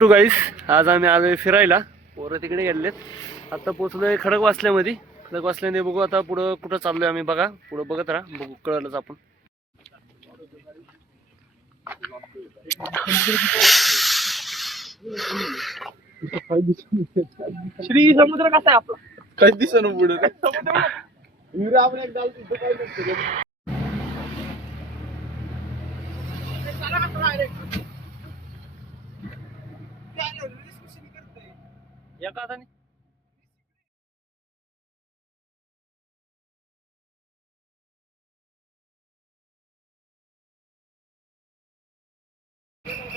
To गाईस आज आम्ही आलोय फिरायला. पोरं तिकडे गेलेत. आता पोचलोय खडक वाचल्यामध्ये खडक वाचल्याने बघू आता पुढं कुठं चाललोय आम्ही बघा. पुढं बघत राहा. बघू कळलंच आपण. श्री समुद्र कसा आहे आपला? काही दिसत पुढे एका एखादा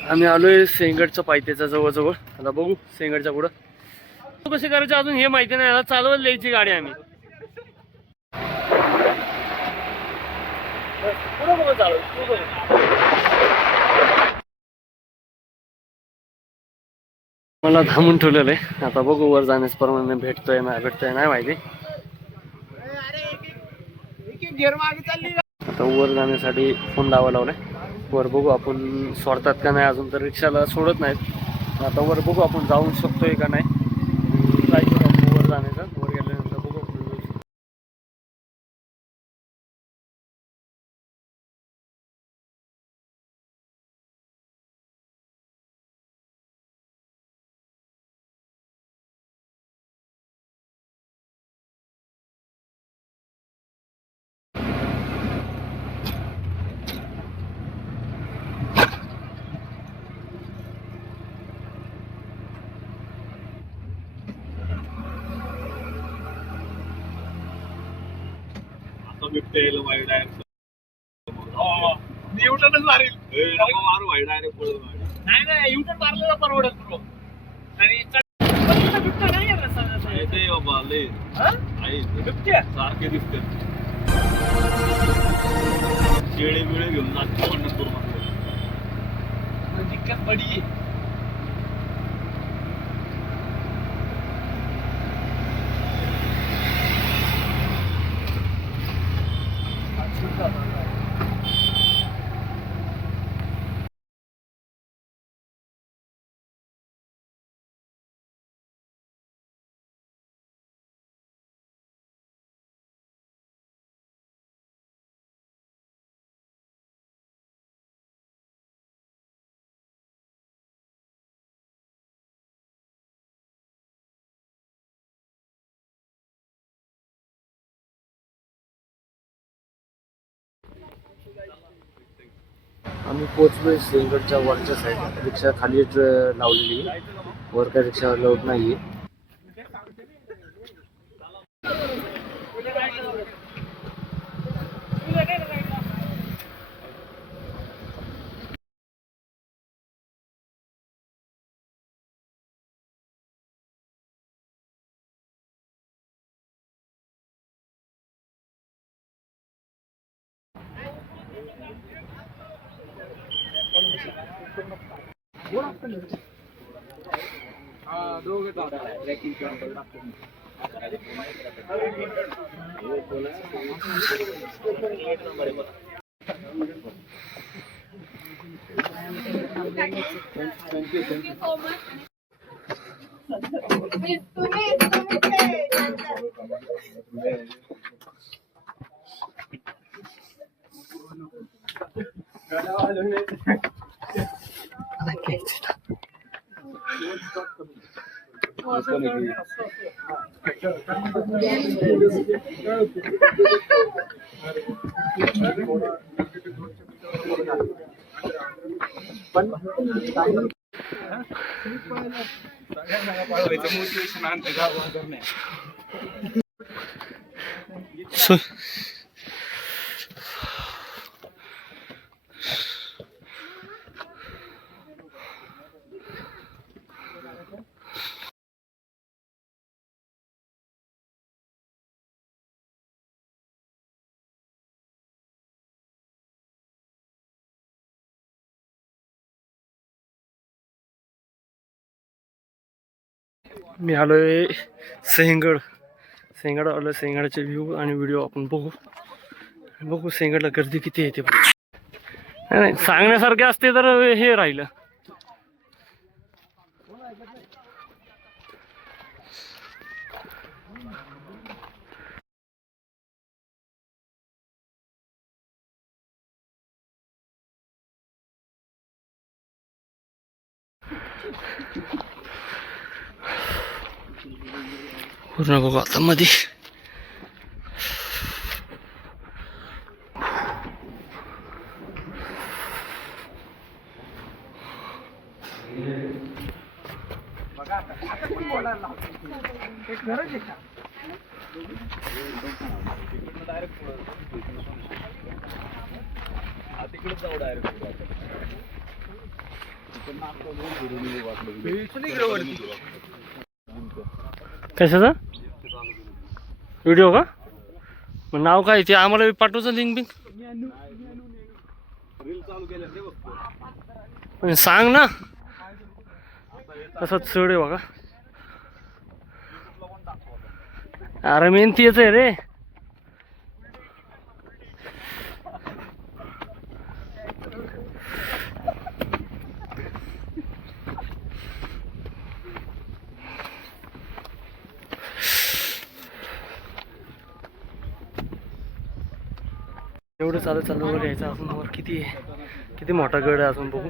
आम्ही आलोय सेंगडच्या पायथ्याच्या जवळजवळ. आता बघू सेंगडच्या पुढं. कसे करायचं अजून हे माहिती नाही आता चालवत लिहायची गाडी आम्ही. पुढं चालू मला थांबून ठेवलेलं आहे. आता बघू वर जाण्यास प्रमाणे भेटतोय नाही भेटतोय नाही माहिती आता वर जाण्यासाठी फोन लावा लावलाय. वर बघू आपण सोडतात का नाही अजून तर रिक्षाला सोडत नाहीत. आता वर बघू आपण जाऊ शकतोय का नाही. ബിഫ്റ്റയിൽ വൈഡായ യൂട്ടൺ അറിയില്ല മാറും വൈഡായ യൂട്ടൺ പറഞ്ഞ പറവിടെ అయితే వాళ్ళు సార్కే తీసుకెళ్ళి చెడి వీడి నచ్చుకుంటున్నారు దిక్కత్ పడి आम्ही पोचलोय सिंगडच्या वरच्या साईड रिक्षा खाली लावलेली आहे. वर काय रिक्षा लावत thank you thank you so much নাকি मोटिवेशन आणते गावात मी आलो आहे सिंहगड. सिंहगड आलो सिंहगडाचे व्ह्यू आणि व्हिडिओ आपण बघू. बघू सिंहगडला गर्दी किती येते नाही नाही, सांगण्यासारखे असते तर हे राहिलं. पूर्ण बघू आता मध्ये कशाचा व्हिडिओ का? मग नाव काय ते आम्हाला पाठवचं लिंक बिंक म्हणजे सांग ना. तसंच चढ बघा. अरे मेहनती येत आहे रे. पुढे चालत चालू वर यायचं अजून वर किती किती मोठा गड आहे अजून बघू.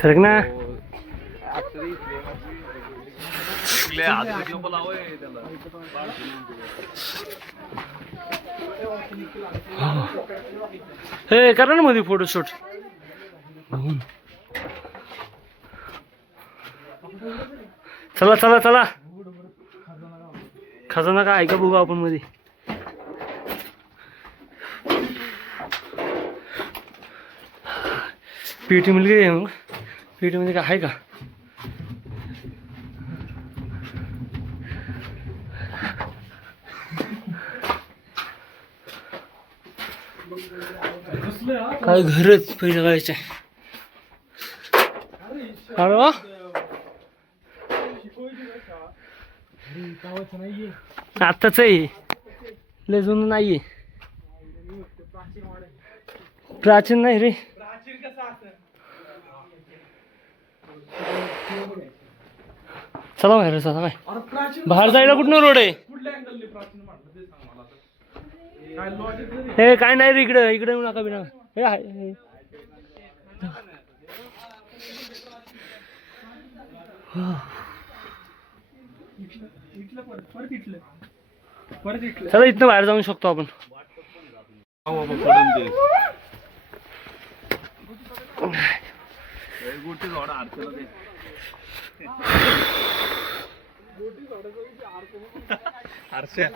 सरक ना हे करा ना मध्ये फोटोशूट चला चला चला. खजाना का ऐका बघू आपण मध्ये? पीटी मुलगी आहे मग पीटी मध्ये काय आहे का काय घरच पहिलं कायचे अरे वा आत्ताच आहे लय जुनं नाहीये प्राचीन नाही रे। चला बाहेर चला काय बाहेर जायला कुठनं रोड आहे? कुठल्या अँगलने प्राचीन म्हटलं ते सांग मला आता. काय लॉजिक हे काय नाही रे इकडं इकडे येऊ नका बिना. हे आहे हे. इथलं परत परत इथलं परत इथलं चला इथनं बाहेर जाऊ शकतो आपण. आरशा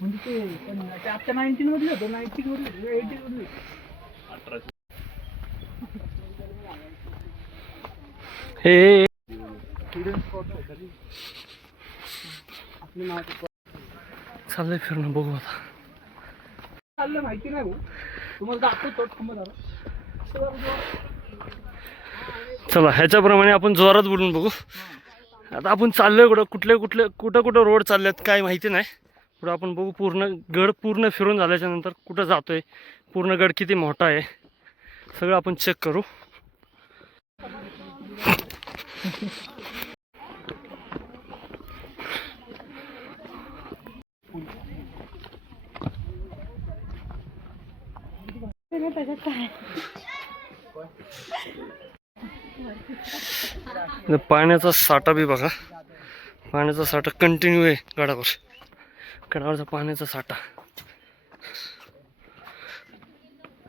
म्हणजे ते आता नाईन्टीन मधले होतं नाईन्टीन मधले एटीन मधले हे हे, हे. चाललंय फिरणं बघू आता. चाललं माहिती नाही भाऊ. तुम्हाला दाखवतो. चला ह्याच्याप्रमाणे आपण जोरात बोलून बघू. आता आपण चाललोय कुठं कुठले कुठले कुठं कुठं रोड चाललेत काय माहिती नाही. पुढं आपण बघू पूर्ण गड पूर्ण फिरून झाल्याच्यानंतर कुठं जातोय. पूर्ण गड किती मोठा आहे. सगळं आपण चेक करू. सांगा त्याच्यात काय पाण्याचा साठा बी बघा. पाण्याचा साठा कंटिन्यू आहे गडावर. गडावरचा पाण्याचा साठा.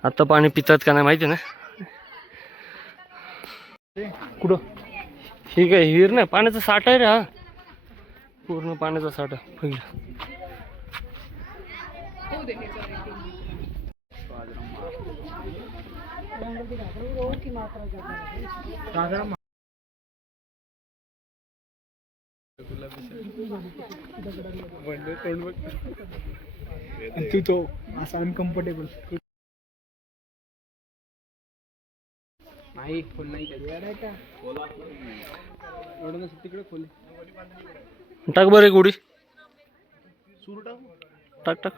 आता पाणी पितात का नाही माहिती ना? कुठं? ठीक आहे हिर नाही पाण्याचा साठा आहे रे हा. पूर्ण पाण्याचा साठा. तू तो असा अनकम्फर्टेबल नाही फुल नाही एवढं तिकडे फुल टाक बरं एक उडी. टाक. टाक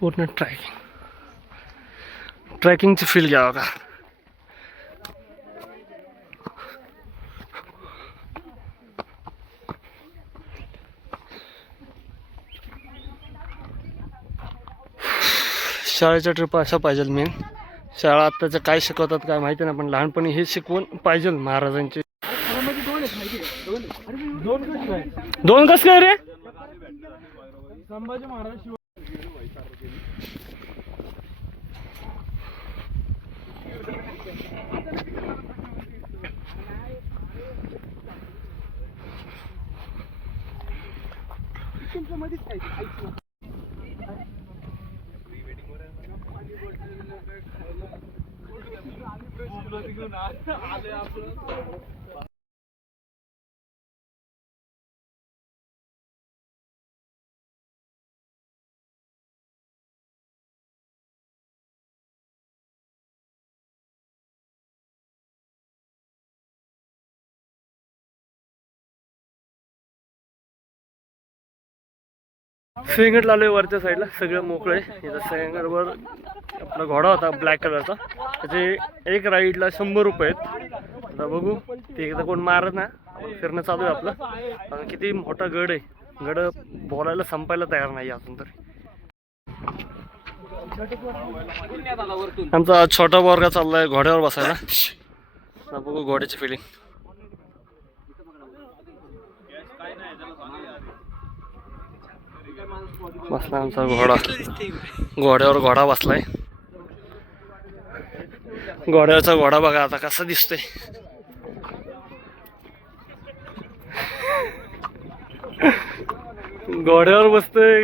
पूर्ण ट्रॅकिंग. ट्रॅकिंगची फील घ्यावं का शाळेच्या ट्रिप अशा पाहिजे मेन शाळा आत्ताचं काय शिकवतात काय माहिती नाही पण लहानपणी हे शिकवून पाहिजे महाराजांची. दोन कस काय? रे? संभाजी महाराज सिंगट सिंहगड वरच्या साईडला सगळं मोकळं. आहे सिंगरवर आपला घोडा होता ब्लॅक कलरचा त्याचे एक राईडला शंभर रुपये आहेत. आता बघू ते एकदा कोण मारत ना फिरणं चालू आहे आपलं. किती मोठा गड आहे. गड बोलायला संपायला तयार नाही अजून तरी. आमचा छोटा वर्ग चाललाय घोड्यावर बसायला. बघू घोड्याची फिलिंग बसला आमचा घोडा. घोड्यावर घोडा बसलाय. घोड्याचा घोडा बघा आता कसा दिसतोय. घोड्यावर बसतोय.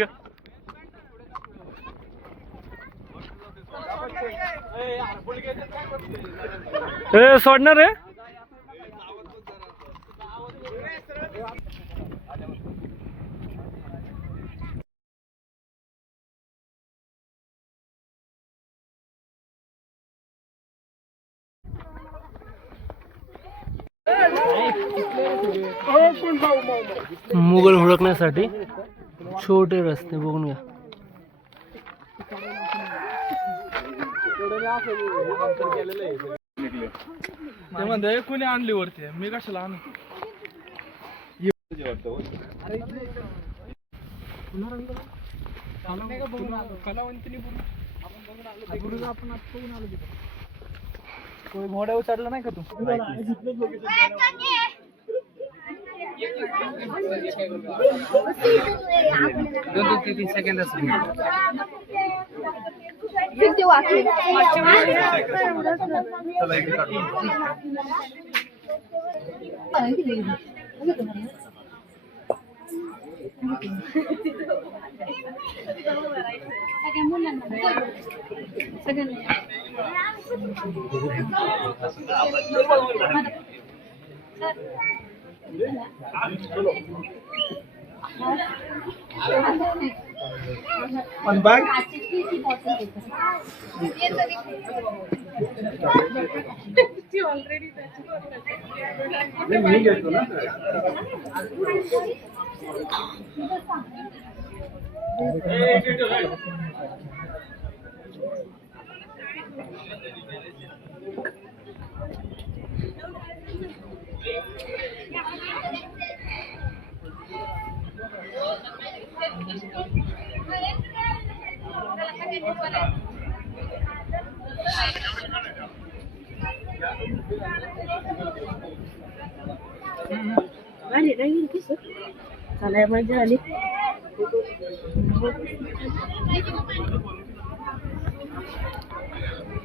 का सोडणार आहे मुघल हुडकण्यासाठी छोटे रस्ते बघून घ्या ते म्हणते कोणी आणली वरती मी कशाला आणू कलावंतीने आपण आता बघून आलो तिथं घोड्यावर चढला नाही का तू? दोन तीन तीन सेकंद सगळ्या मुलांना. सगळ्यांना. बॅग मी घेतो ना Balik lagi kisah. Salah yang majalah ni.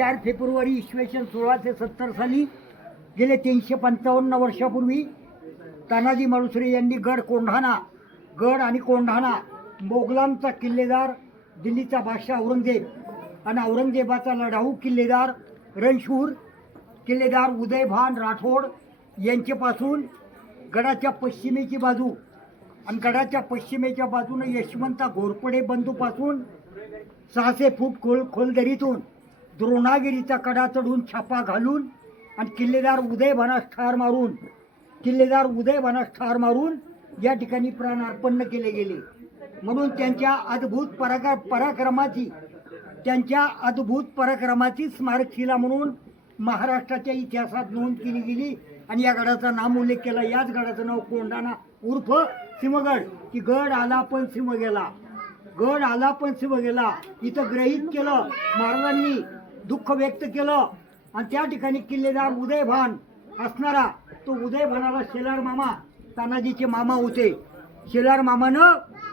चार फेब्रुवारी इसवी सोळाशे सत्तर साली गेले तीनशे पंचावन्न वर्षापूर्वी तानाजी मालुसरे यांनी गड कोंढाणा गड आणि कोंढाणा मोगलांचा किल्लेदार दिल्लीचा बादशाह औरंगजेब आणि औरंगजेबाचा लढाऊ किल्लेदार रणशूर किल्लेदार उदयभान राठोड यांच्यापासून गडाच्या पश्चिमेची बाजू आणि गडाच्या पश्चिमेच्या बाजूनं यशवंता घोरपडे बंधूपासून सहाशे फूट खोल खोलदरीतून द्रोणागिरीचा कडा चढून छापा घालून आणि किल्लेदार उदयभानास ठार मारून किल्लेदार उदयभानास ठार मारून या ठिकाणी प्राण अर्पण केले गेले. म्हणून त्यांच्या अद्भुत पराक्र पराक्रमाची त्यांच्या अद्भुत पराक्रमाची स्मारकशिला म्हणून महाराष्ट्राच्या इतिहासात नोंद केली गेली. आणि या गडाचा नाम उल्लेख केला. याच गडाचं नाव कोंडाना उर्फ सिंहगड. की गड आला पण सिंह गेला. गड आला पण सिंह गेला. इथं ग्रहित केलं महाराजांनी दुःख व्यक्त केलं. आणि त्या ठिकाणी किल्लेदार उदयभान असणारा तो उदयभानाला शेलार मामा तानाजीचे मामा होते. शेलार मामानं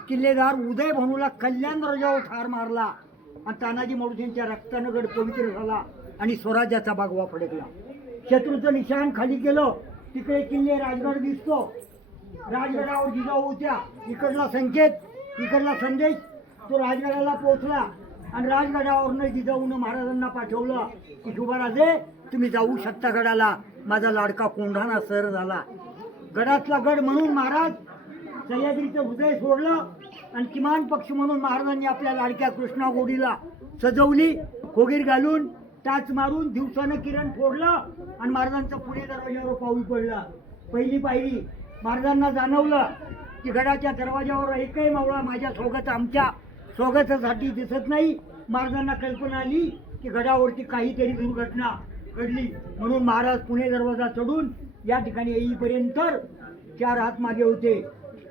किल्लेदार उदय भानूला कल्याण रजावर ठार मारला. आणि तानाजी माळुसेंच्या रक्तानं गड पवित्र झाला आणि स्वराज्याचा बागवा फडकला. शत्रूचं निशाण खाली केलं तिकडे किल्ले राजगड दिसतो. राजगडावर जिजाऊ होत्या. इकडला संकेत इकडला संदेश. तो राजगडाला पोहोचला. आणि राजगडावरनं जिजाऊन महाराजांना पाठवलं की शुभाराजे तुम्ही जाऊ शकता गडाला. माझा लाडका कोंढाणा सर झाला. गडातला गड म्हणून महाराज सह्याद्रीचं हृदय सोडलं आणि किमान पक्ष म्हणून महाराजांनी आपल्या लाडक्या कृष्णा गोडीला सजवली खोगीर घालून टाच मारून दिवसानं किरण फोडलं आणि महाराजांचं पुणे दरवाज्यावर पाऊल पडलं. पहिली पायरी महाराजांना जाणवलं की गडाच्या दरवाज्यावर एकही मावळा माझ्या सोबत आमच्या स्वागतासाठी दिसत नाही. महाराजांना कल्पना आली की गडावरती काहीतरी दुर्घटना घडली. म्हणून महाराज पुणे दरवाजा चढून या ठिकाणी येईपर्यंत चार हात मागे होते.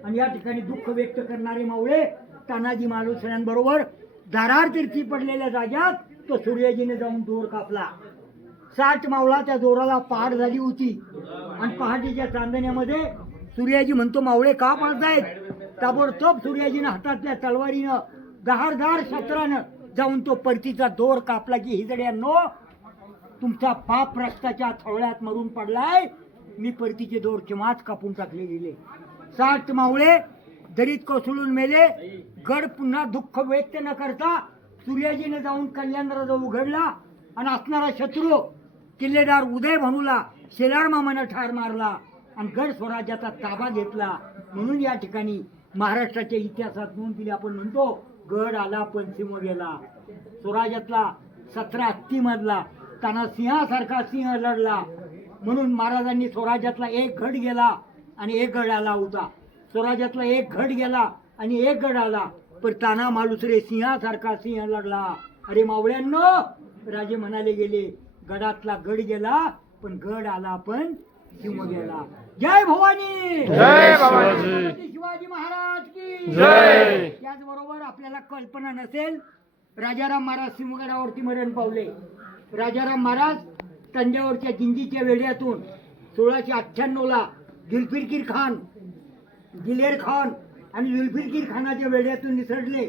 आणि या ठिकाणी दुःख व्यक्त करणारे मावळे तानाजी मालुसऱ्यांबरोबर दारार तीर्थी पडलेल्या जाग्यात तो सूर्याजीने जाऊन दोर कापला. साठ मावळा त्या दोराला पहाड झाली होती. आणि पहाटेच्या चांदण्यामध्ये सूर्याजी म्हणतो मावळे का पळतायत? ताबडतोब सूर्याजीनं हातातल्या तलवारीनं गहारदार शस्त्रानं जाऊन तो परतीचा दोर कापला की हिजड्यांनो तुमचा पाप रस्त्याच्या थवळ्यात मरून पडलाय. मी परतीचे दोर केव्हाच कापून टाकले गेले. साठ मावळे दरीत कोसळून मेले. गड पुन्हा दुःख व्यक्त न करता सूर्याजीने जाऊन कल्याणराजा उघडला आणि असणारा शत्रू किल्लेदार उदय भानूला शेलार मामानं ठार मारला आणि गड स्वराज्याचा ताबा घेतला. म्हणून या ठिकाणी महाराष्ट्राच्या इतिहासात नोंद दिली. आपण म्हणतो गड आला पण गेला. स्वराज्यातला सतरा हत्तीमधला त्यांना सिंहासारखा सिंह लढला. म्हणून महाराजांनी स्वराज्यातला एक घड गेला आणि एक गड आला होता. स्वराज्यातला एक घड गेला आणि एक गड आला. पण ताना मालुसरे सिंहासारखा सिंह लढला. अरे मावळ्यांनो राजे म्हणाले गेले गडातला गड गेला पण गड आला पण सिंह गेला. जय भवानी! जय शिवाजी. महाराज की! जय. त्याचबरोबर आपल्याला कल्पना नसेल राजाराम महाराज सिंहगडावरती मरण पावले. राजाराम महाराज तंजावरच्या जिंजीच्या वेढ्यातून सोळाशे अठ्ठ्याण्णवला जुल्फिरकीर खान दिलेर खान आणि जुल्फिरकीर खानाच्या वेढ्यातून निसरले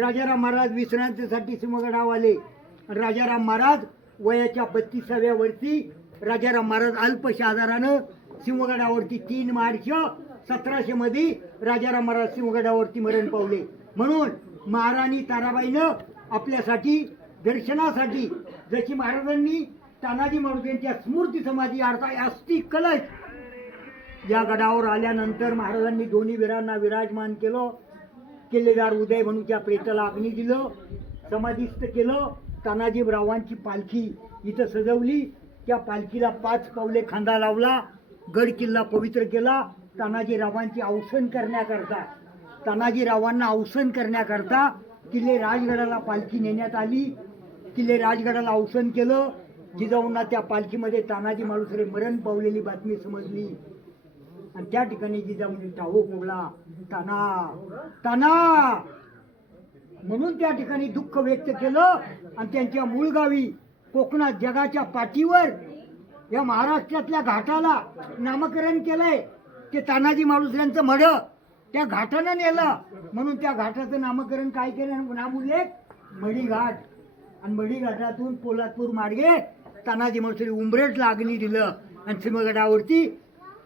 राजाराम महाराज विश्रांतीसाठी सिंहगडावर आले राजाराम महाराज वयाच्या बत्तीसाव्या वर्षी राजाराम महाराज अल्पशा आजारानं सिंहगडावरती तीन मार्च सतराशे मध्ये राजाराम महाराज सिंहगडावरती मरण पावले. म्हणून महाराणी ताराबाईनं आपल्यासाठी दर्शनासाठी जशी महाराजांनी तानाजी मारुतींच्या स्मृती समाधी अर्थात अस्थि कलश या गडावर आल्यानंतर महाराजांनी दोन्ही वीरांना विराजमान केलं. किल्लेदार उदय म्हणूच्या प्रेताला अग्नी दिलं समाधिस्थ केलं. तानाजीरावांची पालखी इथं सजवली. त्या पालखीला पाच पावले खांदा लावला. गड किल्ला पवित्र केला तानाजीरावांची अवसन करण्याकरता. तानाजीरावांना अवसन करण्याकरता किल्ले राजगडाला पालखी नेण्यात आली. किल्ले राजगडाला अवसन केलं. जिजाऊंना त्या पालखीमध्ये तानाजी मालुसरे मरण पावलेली बातमी समजली. आणि त्या ठिकाणी जिजाऊंनी टाहो फोडला. ताना ताना! म्हणून त्या ठिकाणी दुःख व्यक्त केलं आणि त्यांच्या मूळ गावी कोकणात जगाच्या पाठीवर या महाराष्ट्रातल्या घाटाला नामकरण केलंय. ते तानाजी मालुसऱ्यांचं मढ. त्या घाटानं नेलं. म्हणून त्या घाटाचं नामकरण काय केलं? नामोल्लेख मढी घाट आणि मढी घाटातून पोलादपूर मार्गे तानाजी मालुसरे उंबरेटला अग्नी दिलं. आणि सिंहगडावरती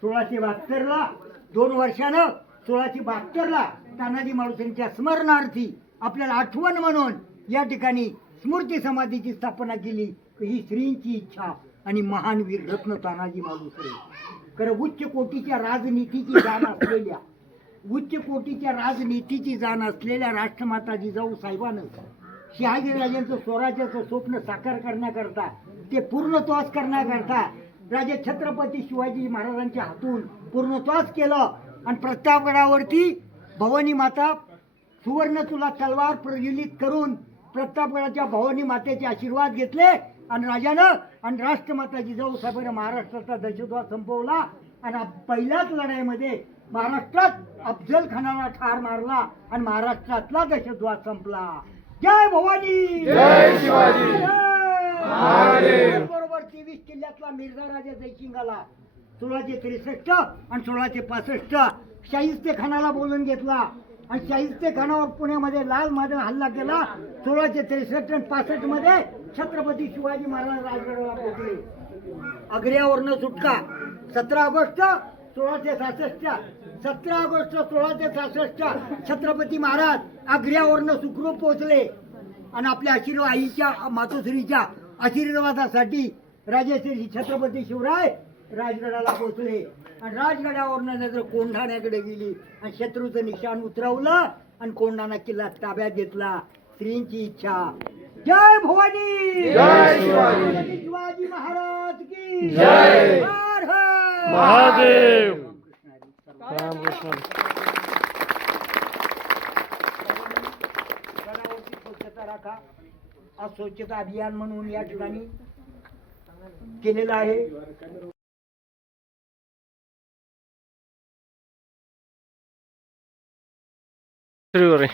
सोळाशे बहात्तरला दोन वर्षानं सोळाशे बहात्तरला तानाजी मालुसरेंच्या स्मरणार्थी आपल्याला आठवण म्हणून या ठिकाणी स्मृती समाधीची स्थापना केली. ही श्रींची इच्छा. आणि महान वीर रत्न तानाजी मालुसरे. खरं उच्च कोटीच्या राजनीतीची जाण असलेल्या उच्च कोटीच्या राजनीतीची जाण असलेल्या राष्ट्रमाता जिजाऊ साहेबानं शहाजीराजांचं स्वराज्याचं स्वप्न साकार करण्याकरता ते पूर्णत्वास करण्याकरता राजे छत्रपती शिवाजी महाराजांच्या हातून पूर्णत्वास केलं. आणि प्रतापगडावरती भवानी माता सुवर्ण तुला तलवार प्रज्वलित करून प्रतापगडाच्या भवानी मातेचे आशीर्वाद घेतले. आणि राजानं आणि राष्ट्रमाता जिजाऊ साहेबांनी महाराष्ट्राचा दहशतवाद संपवला आणि पहिल्याच लढाईमध्ये महाराष्ट्रात अफजल खानाला ठार मारला आणि महाराष्ट्रातला दहशतवाद संपला. जय भवानी! जय शिवाजी! बरोबर तेवीस किल्ल्यातला मिर्झा राजा जयसिंगाला सोळाशे त्रेसष्ट आणि सोळाशे पासष्ट शाहिस्ते खानाला बोलून घेतला. आणि शाहिस्ते खानावर पुण्यामध्ये लाल महादेव हल्ला केला. सोळाशे त्रेसष्ट आणि पासष्टमध्ये छत्रपती शिवाजी महाराज राजगडाला पोहोचले आग्र्यावरनं सुटका. सतरा ऑगस्ट सोळाशे सहासष्ट सतरा ऑगस्ट सोळाशे सहासष्ट छत्रपती महाराज आग्र्यावरनं सुखरूप पोहोचले. आणि आपल्या आशीर्वाद आईच्या मातोश्रीच्या आशीर्वादासाठी राजेश्री छत्रपती शिवराय राजगडाला पोहोचले. आणि राजगडावरनं नजर कोंढाण्याकडे गेली. आणि शत्रूचं निशाण उतरवलं. आणि कोंढाणा किल्ला ताब्यात घेतला. स्त्रींची इच्छा. जय भवानी। जय शिवाजी। शिवाजी महाराज की। जय। महादेव। रामकृष्ण। स्वच्छता राखा आज स्वच्छता अभियान म्हणून या ठिकाणी केलेलं आहे. श्रीवर.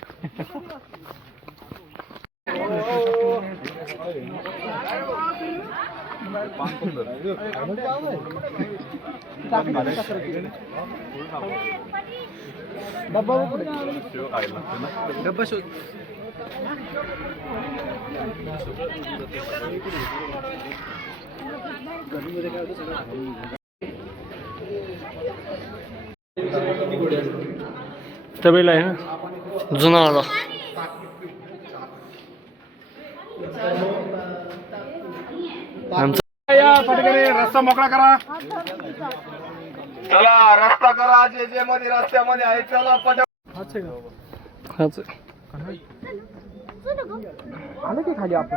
डब्बा शोध तबेला आहे ना? जुना आला आमचा या पटकरे रस्ता मोकळा करा. चला रस्ता करा जे जे मध्ये रस्त्यामध्ये आहे चला पट हाच आहे. आलं की खाली आपण?